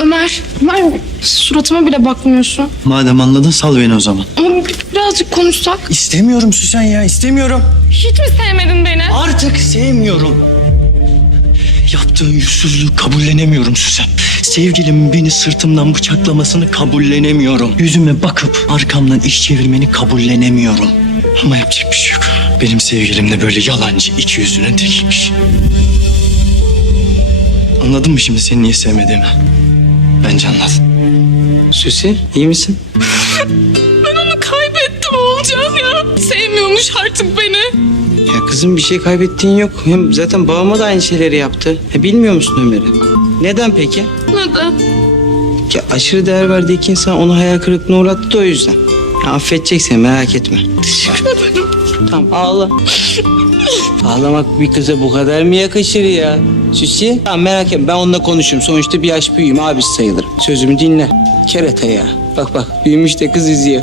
Ömer, Ömer suratıma bile bakmıyorsun. Madem anladın sal beni o zaman. Ama bir- birazcık konuşsak. İstemiyorum Süsen ya istemiyorum. Hiç mi sevmedin beni? Artık sevmiyorum. Yaptığın yüzsüzlüğü kabullenemiyorum Süsen. Sevgilimin beni sırtımdan bıçaklamasını kabullenemiyorum. Yüzüme bakıp arkamdan iş çevirmeni kabullenemiyorum. Ama yapacak bir şey yok. Benim sevgilim de böyle yalancı iki yüzünün tekiymiş. Anladın mı şimdi seni niye sevmediğimi? Bence anladın. Süsi iyi misin? Ben onu kaybettim olacağım ya. Sevmiyormuş artık beni. Ya kızım bir şey kaybettiğin yok. Hem zaten babama da aynı şeyleri yaptı. Ha, bilmiyor musun Ömer'i? Neden peki? Neden? Ya aşırı değer verdiği insan onu hayal kırıklığına uğrattı da o yüzden. Ya, affedecek seni merak etme. Teşekkür ederim. Tamam ağla. Ağlamak bir kıza bu kadar mı yakışır ya? Süsi tamam merak etme ben onunla konuşurum. Sonuçta bir yaş büyüğüm abisi sayılırım. Sözümü dinle. Kerata ya. Bak bak büyümüş de kız izliyor.